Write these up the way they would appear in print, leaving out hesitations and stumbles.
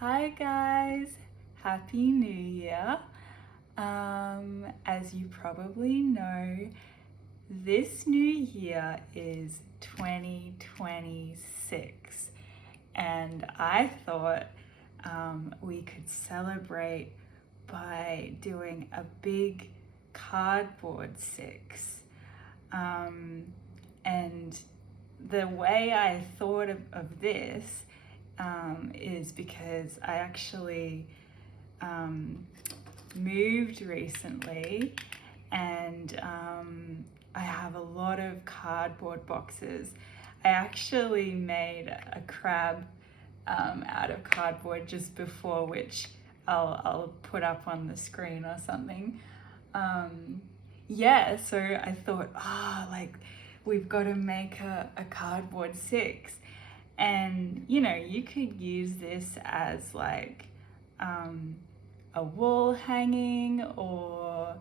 Hi guys, Happy New Year. As you probably know, this new year is 2026 and I thought we could celebrate by doing a big cardboard six. And the way I thought of this is because I actually moved recently and I have a lot of cardboard boxes. I actually made a crab out of cardboard just before, which I'll put up on the screen or something. Yeah, so I thought, we've got to make a cardboard six. And you could use this as like a wall hanging or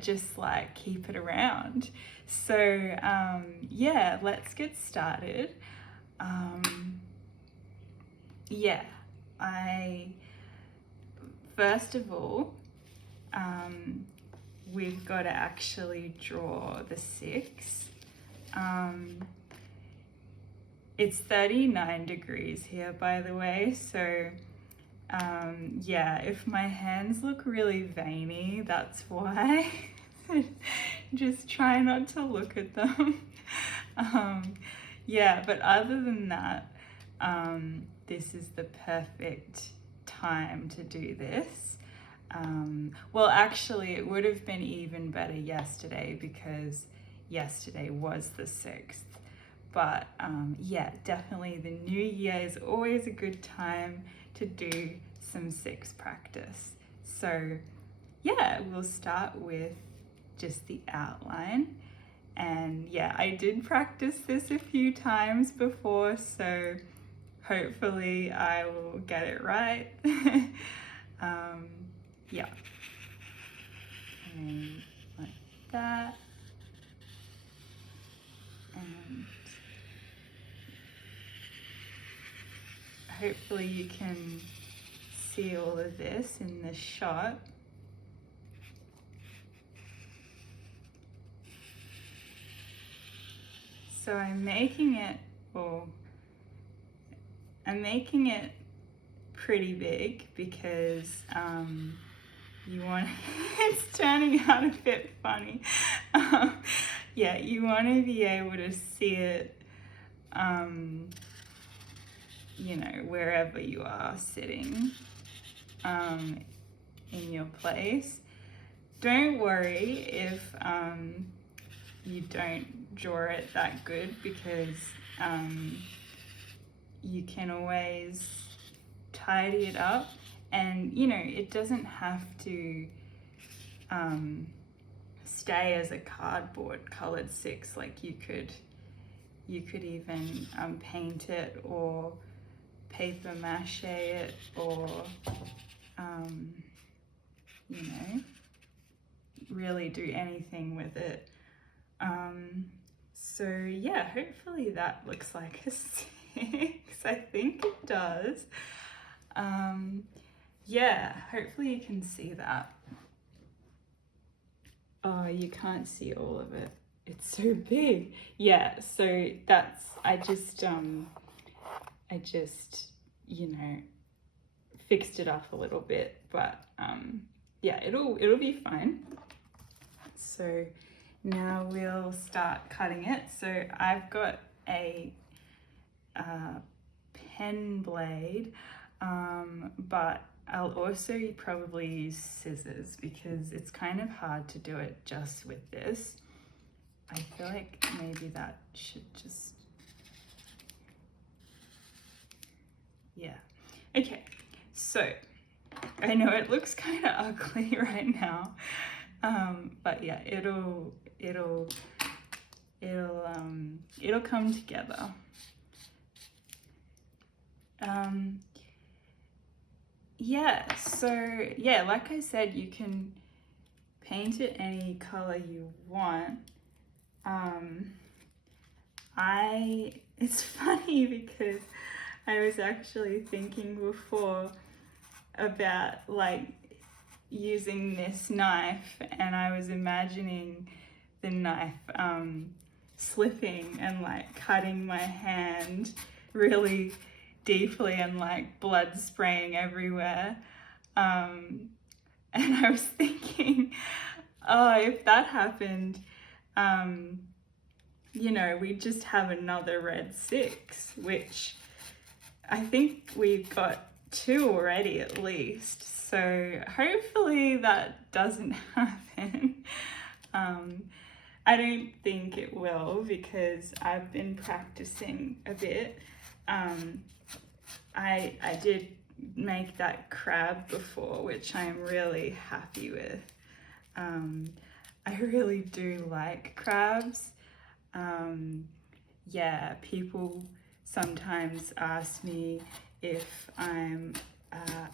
just like keep it around. So yeah, let's get started. I first of all, we've got to actually draw the six. It's 39 degrees here, by the way, so yeah, if my hands look really veiny, that's why. Just try not to look at them. Yeah, but other than that, this is the perfect time to do this. Well, actually, it would have been even better yesterday because yesterday was the 6th. But yeah, definitely the new year is always a good time to do some six practice. So yeah, we'll start with just the outline. And yeah, I did practice this a few times before, so hopefully I will get it right. Yeah. And like that. And hopefully you can see all of this in the shot. So I'm making it pretty big because you want it's turning out a bit funny. Yeah, you want to be able to see it wherever you are sitting in your place. Don't worry if you don't draw it that good because you can always tidy it up, and it doesn't have to stay as a cardboard colored six. Like you could even paint it or paper mache it or really do anything with it. So yeah, hopefully that looks like a six. I think it does. Yeah, hopefully you can see that. Oh, you can't see all of it. It's so big. Yeah, so that's, I just fixed it up a little bit, but yeah, it'll be fine. So now we'll start cutting it. So I've got a pen blade, but I'll also probably use scissors because it's kind of hard to do it just with this. I feel like maybe that should just, yeah. Okay, so I know it looks kind of ugly right now, but yeah, it'll come together. Yeah, so yeah, like I said, you can paint it any color you want. I it's funny because I was actually thinking before about like using this knife, and I was imagining the knife slipping and like cutting my hand really deeply and like blood spraying everywhere. And I was thinking, oh, if that happened, you know, we'd just have another red 6, which I think we've got 2 already at least. So hopefully that doesn't happen. I don't think it will because I've been practicing a bit. I did make that crab before, which I'm really happy with. I really do like crabs. Yeah, people sometimes ask me if I'm a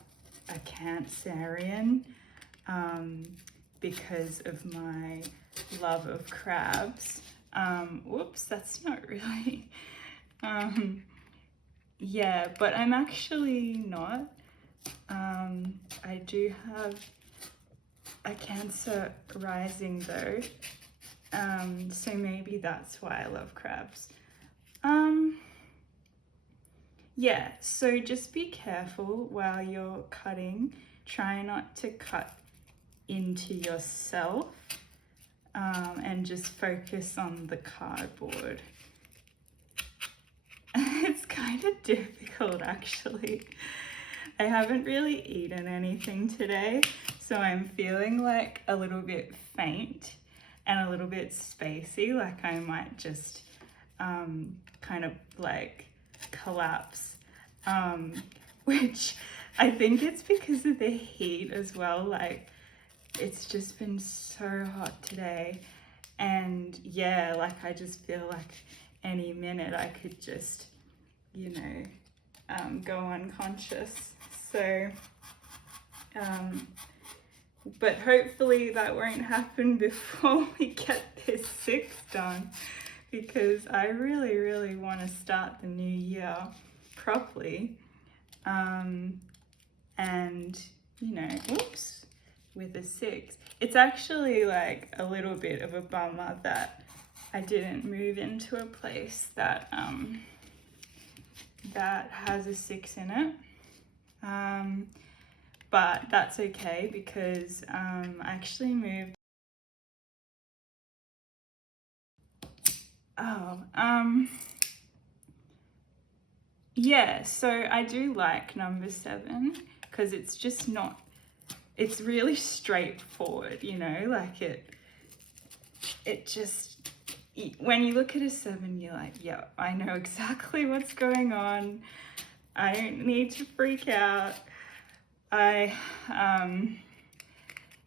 Cancerian because of my love of crabs. Whoops, that's not really. Yeah, but I'm actually not. I do have a Cancer rising though, so maybe that's why I love crabs. Yeah, so just be careful while you're cutting. Try not to cut into yourself, and just focus on the cardboard. It's kind of difficult actually. I haven't really eaten anything today, so I'm feeling like a little bit faint and a little bit spacey, like I might just kind of like collapse, which I think it's because of the heat as well. Like it's just been so hot today, and yeah, like I just feel like any minute I could just, you know, go unconscious. So but hopefully that won't happen before we get this 6 done, because I really want to start the new year properly, and you know, oops, with a 6. It's actually like a little bit of a bummer that I didn't move into a place that that has a 6 in it, but that's okay because I actually moved. Yeah, so I do like number 7 because it's just not, it's really straightforward, you know, like it just, when you look at a 7, you're like, yeah, I know exactly what's going on. I don't need to freak out.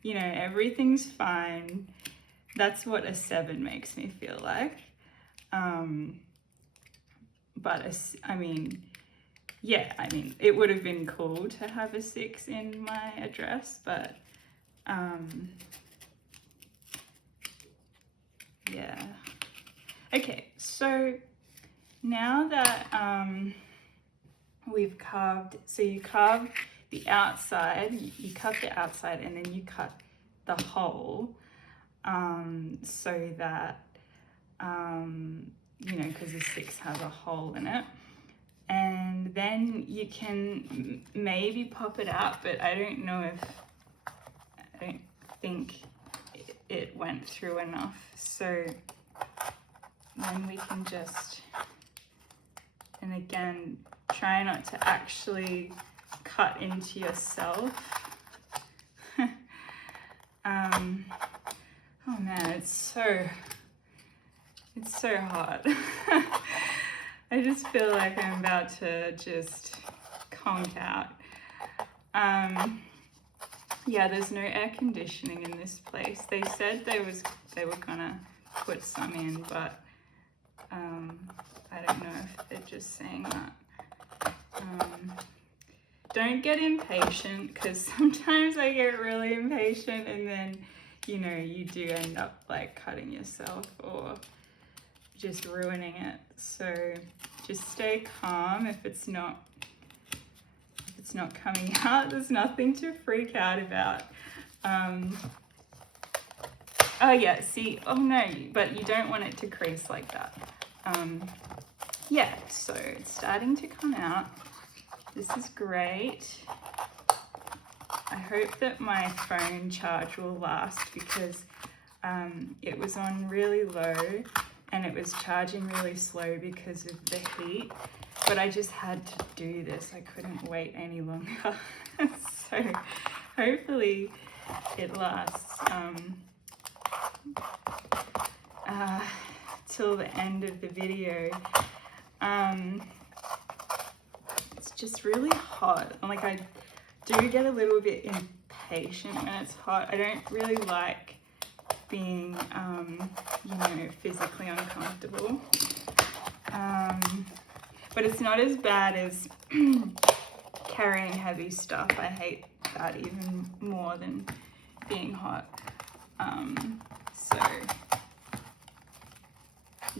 You know, everything's fine. That's what a 7 makes me feel like. But I mean, yeah, I mean, it would have been cool to have a 6 in my address, but yeah. Okay, so now that we've carved, so you carve the outside, you cut the outside and then you cut the hole, so that, you know, because the 6 has a hole in it. And then you can maybe pop it out, but I don't know if, I don't think it went through enough. So then we can just, and again, try not to actually cut into yourself. Oh man, it's so hot. I just feel like I'm about to just conk out. Yeah, there's no air conditioning in this place. They said they were gonna put some in, but I don't know if they're just saying that. Don't get impatient, because sometimes I get really impatient and then, you know, you do end up like cutting yourself or just ruining it. So just stay calm. If it's not coming out, there's nothing to freak out about. Oh yeah, see, oh no, but you don't want it to crease like that. Yeah, so it's starting to come out. This is great. I hope that my phone charge will last because it was on really low and it was charging really slow because of the heat, but I just had to do this. I couldn't wait any longer. So hopefully it lasts till the end of the video. It's just really hot. Like, I do get a little bit impatient when it's hot. I don't really like being, you know, physically uncomfortable. But it's not as bad as carrying heavy stuff. I hate that even more than being hot. So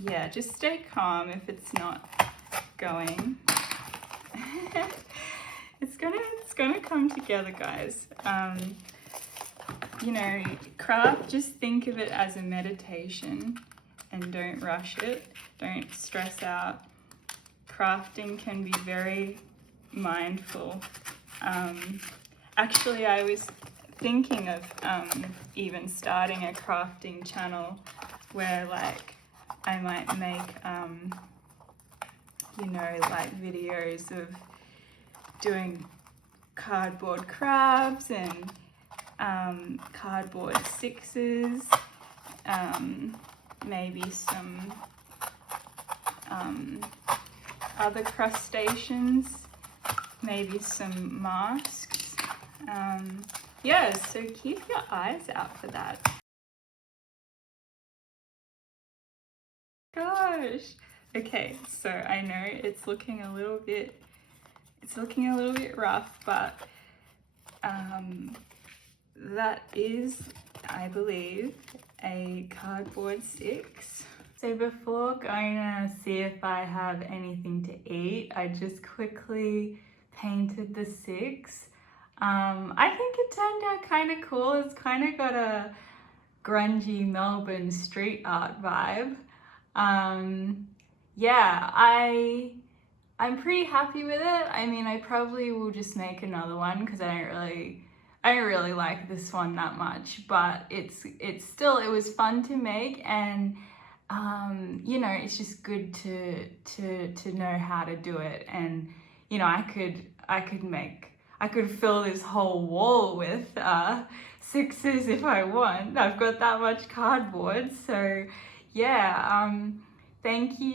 yeah, just stay calm if it's not going. It's gonna come together, guys. You know, craft, just think of it as a meditation and don't rush it. Don't stress out. Crafting can be very mindful. Actually, I was thinking of even starting a crafting channel where, like, I might make, you know, like videos of doing cardboard crabs and cardboard sixes, maybe some other crustaceans, maybe some masks. Yeah, so keep your eyes out for that. Gosh. Okay, so I know it's looking a little bit rough, but that is, I believe, a cardboard six. So before going to see if I have anything to eat, I just quickly painted the six. I think it turned out kind of cool. It's kind of got a grungy Melbourne street art vibe. Yeah, I'm pretty happy with it. I mean, I probably will just make another one because I don't really like this one that much, but it was fun to make, and you know, it's just good to know how to do it. And you know, I could fill this whole wall with sixes if I want. I've got that much cardboard. So yeah, thank you